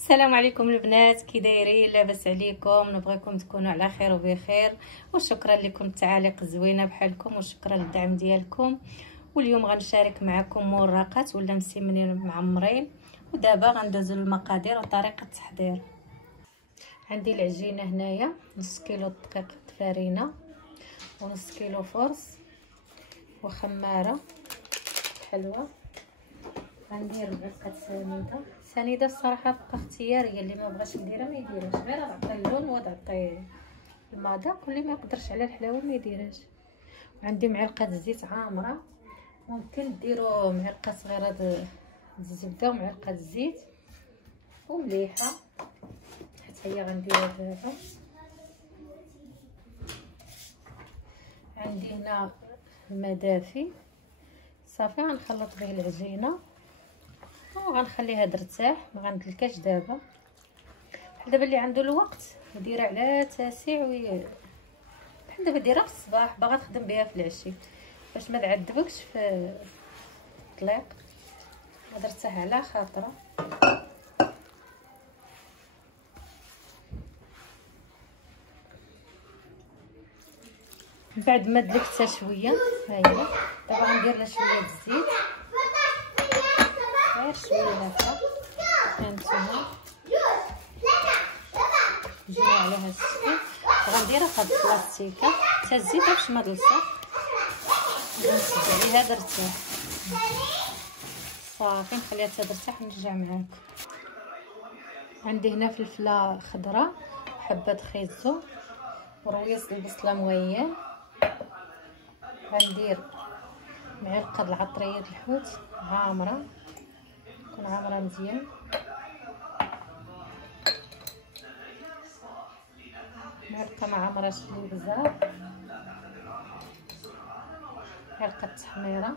السلام عليكم البنات، كي دايرين؟ لاباس عليكم؟ نبغيكم تكونوا على خير وبخير، وشكرا لكم التعاليق الزوينه بحالكم، وشكرا للدعم ديالكم. واليوم غنشارك معكم مرقات ولا مسمنين معمرين. ودابا غندوزو للمقادير وطريقه التحضير. عندي العجينه هنايا نص كيلو دقيق فرينه، ونص كيلو فرص، وخماره الحلوه. غندير معلقه سنيده الصراحه بقى اختياريه، اللي ما بغاش يديرها ما يديرهاش، غير تعطي اللون وتعطي المذاق، واللي ما يقدرش على الحلاوه ما يديرهاش. وعندي معلقه زيت عامره، ممكن ديروا معلقه صغيره د الزبده ومعلقه الزيت ومليحه، حتى هي غنديرها دابا. عندي هنا الماء دافي صافي، غنخلط به العجينه وغنخليها ترتاح، ما غندلكاش دابا. بحال دابا اللي عنده الوقت يديرها على تاسع بحال دابا ديرها في الصباح، باغا تخدم بها في العشي باش ما تعذبكش في الطليق، غترتاح على خاطرها. بعد ما دلكتها شويه، ها هي دابا غندير لها شويه الزيت، غير شويه هكا هانتوما نجيو عليها الشكل. غنديرها في هاد البلاستيكه حتى الزيت باش ما تلصق، نسد عليها ترتاح صافي، نخليها ترتاح ونرجع معاكم. عندي هنا فلفله خضراء، حبه خيزو، ورويص البصله مويان. غندير معلقه العطريه الحوت عامره، تكون عامره مزيان. معلقه ما عمرهاش لي بزاف، معلقه التحميره،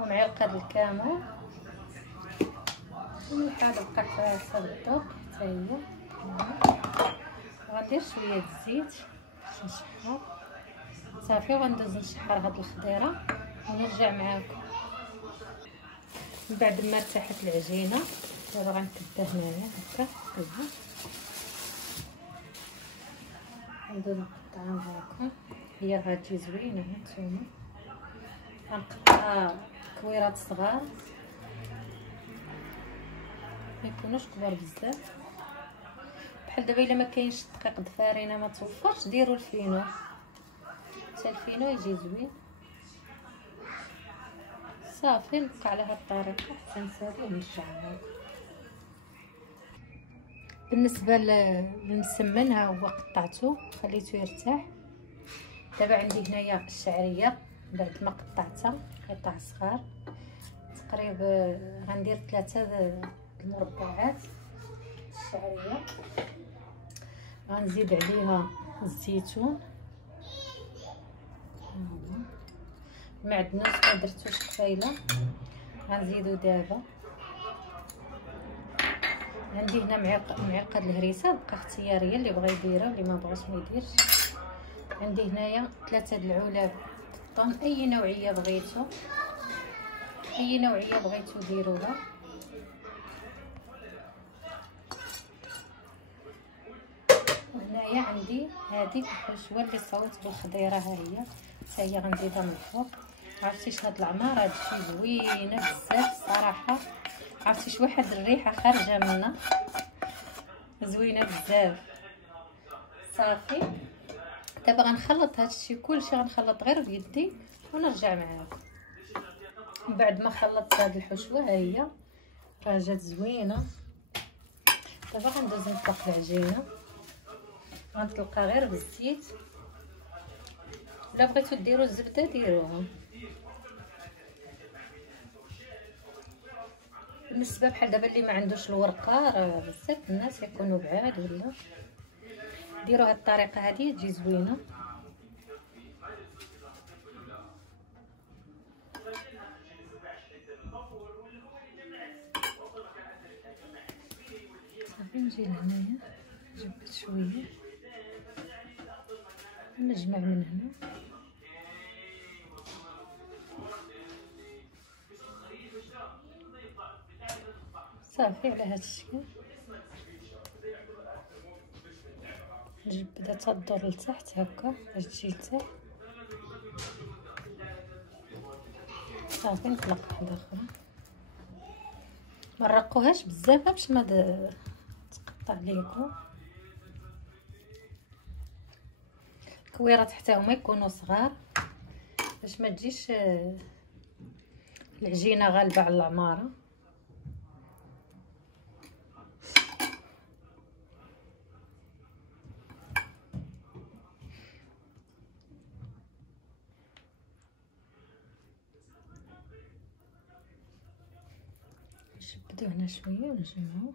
ومعلقه الكمون، وملحه القرفه بالذوق حتى هي. وغندير شويه الزيت باش نشحر صافي، وغندوز نشحر هاد الخضيره ونرجع معاكم. من بعد ما ارتاحت العجينه دابا غنكبها هنايا هكا كلها، غندوز نقطعها معاكم، هي غتجي زوينه هانتوما. غنقطعها كويرات صغار، ما يكونوش كبار بزاف. بحال دابا الا ما كاينش الدقيق د فرينه ما توفرش، ديروا الفينو، حتى الفينو يجي زوين صافي. نبقى على هاد الطريقه حتى نسالي ونرجع معاكم. بالنسبه للمسمن ها هو قطعته خليته يرتاح. دابا عندي هنايا الشعريه بعد ما قطعتها قطع صغار تقريبا، غندير 3 المربعات الشعريه. غنزيد عليها الزيتون، معدنوس ما درتوش قفيله غنزيدو دابا. عندي هنا معلقه الهريسه، بقى اختياريه، اللي بغى يديرها واللي ما بغاش ما يديرش. عندي هنايا 3 العلب بالطون، اي نوعيه بغيتو، اي نوعيه بغيتو ديروها. وهنايا عندي هذه الحشوه اللي صوت بالخضيره، ها هي حتى هي غنزيدها من الفوق. عرفتيش هاد العمار هادشي زوينه بزاف الصراحه، عرفتيش واحد الريحه خارجه منها زوينه بزاف صافي. دابا غنخلط هادشي كلشي، غنخلط غير بيدي ونرجع معاكم. من بعد ما خلطت هاد الحشوه ها هي راه جات زوينه. دابا غندوز نطلق العجينه، غنطلقها غير بالزيت، الا بغيتو ديروا الزبده ديروها. بالنسبه بحال دابا اللي ما عندوش الورقه، راه بزاف الناس يكونوا بعاد، ولا ديروا هاد الطريقه هذه تجي زوينه. صافي نجي لهنايا جبت شويه نجمع من هنا، صافي على هذا الشكل. نبدا تدور لتحت هكا باش تجي لتحت. صافي نخلق واحده اخرى. ما نرقوهاش بزاف باش ما تقطع ليكم. الكويرات حتى هما يكونوا صغار باش ما تجيش العجينه غالبه على العماره. نشدو هنا شويه ونجمعو.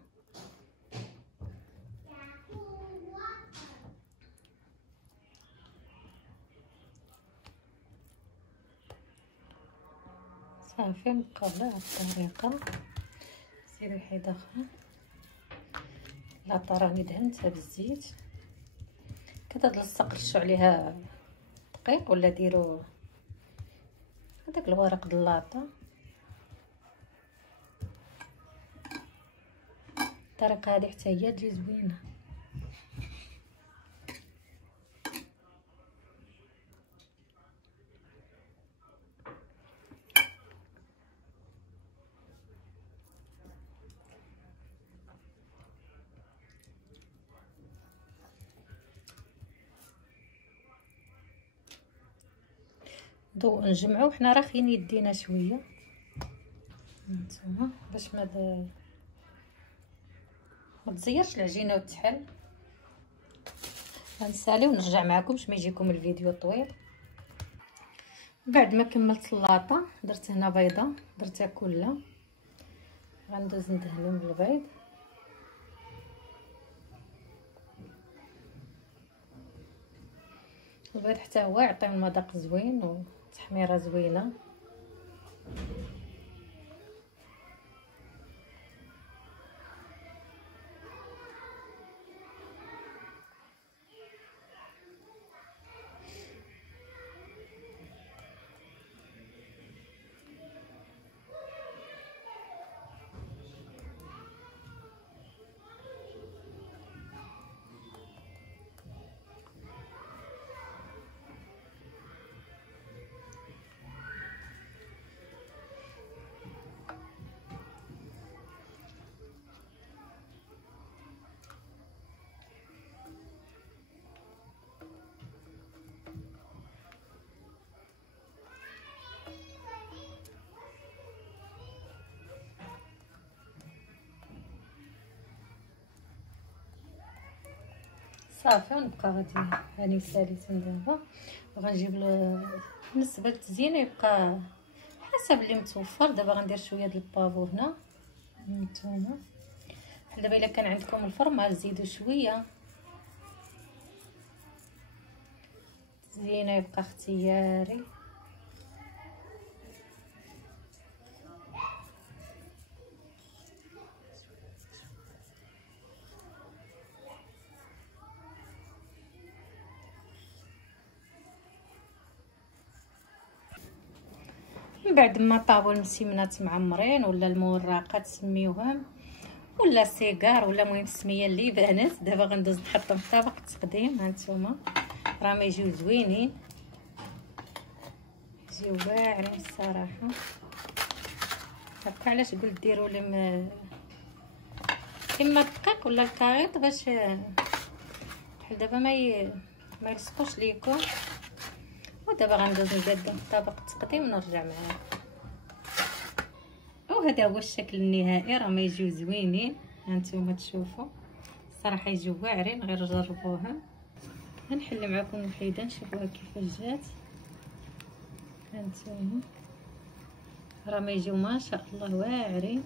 صافي نبقاو بهاد الطريقه. نزيدو حيده اخرى. لاطا راني دهنتها بالزيت كذا تلصق، رشوا عليها دقيق ولا ديروا هذاك الورق د اللاطا. الطريقه هذه حتى هي تجي زوينه. نجمعو حنا راخين يدينا شويه هانتوما باش ما تزيرش العجينه وتحل. غنسالي ونرجع معكم باش ما يجيكم الفيديو طويل. بعد ما كملت اللاطه درت هنا بيضه درتها كلها. غندوز ندهنو بالبيض. البيض حتى هو يعطي المذاق زوين وتحميره زوينه. صافي ونبقى غادي هاني ساليتهم دابا. وغنجيب بالنسبه للتزيين يبقى حسب اللي متوفر. دابا غندير شويه د البافو هنا هانتوما. دابا الا كان عندكم الفرمال زيدوا شويه. التزيين يبقى اختياري. من بعد ما طابوا المسيمنات معمرين ولا الموراقات تسميوهم ولا سيجار ولا المهم السميه اللي بانت. دابا غندوز نحطهم في طبق التقديم. هانتوما راهم يجيو زوينين، يجيو واعرين الصراحه. هكا علاش قلت ديروا لهم اما الدقيق ولا الكاريط باش بحال دابا ما يلصقوش ليكم. ودابا غندوز نقادهم في طبق التقديم ونرجع معاكم. وهذا هو الشكل النهائي. راهم يجيو زوينين هانتوما تشوفوا الصراحه يجيو واعرين. غير جربوها. غنحل معكم الوحيده نشوفوها كيفاش جات. هانتوما راهم يجيو ما شاء الله واعرين.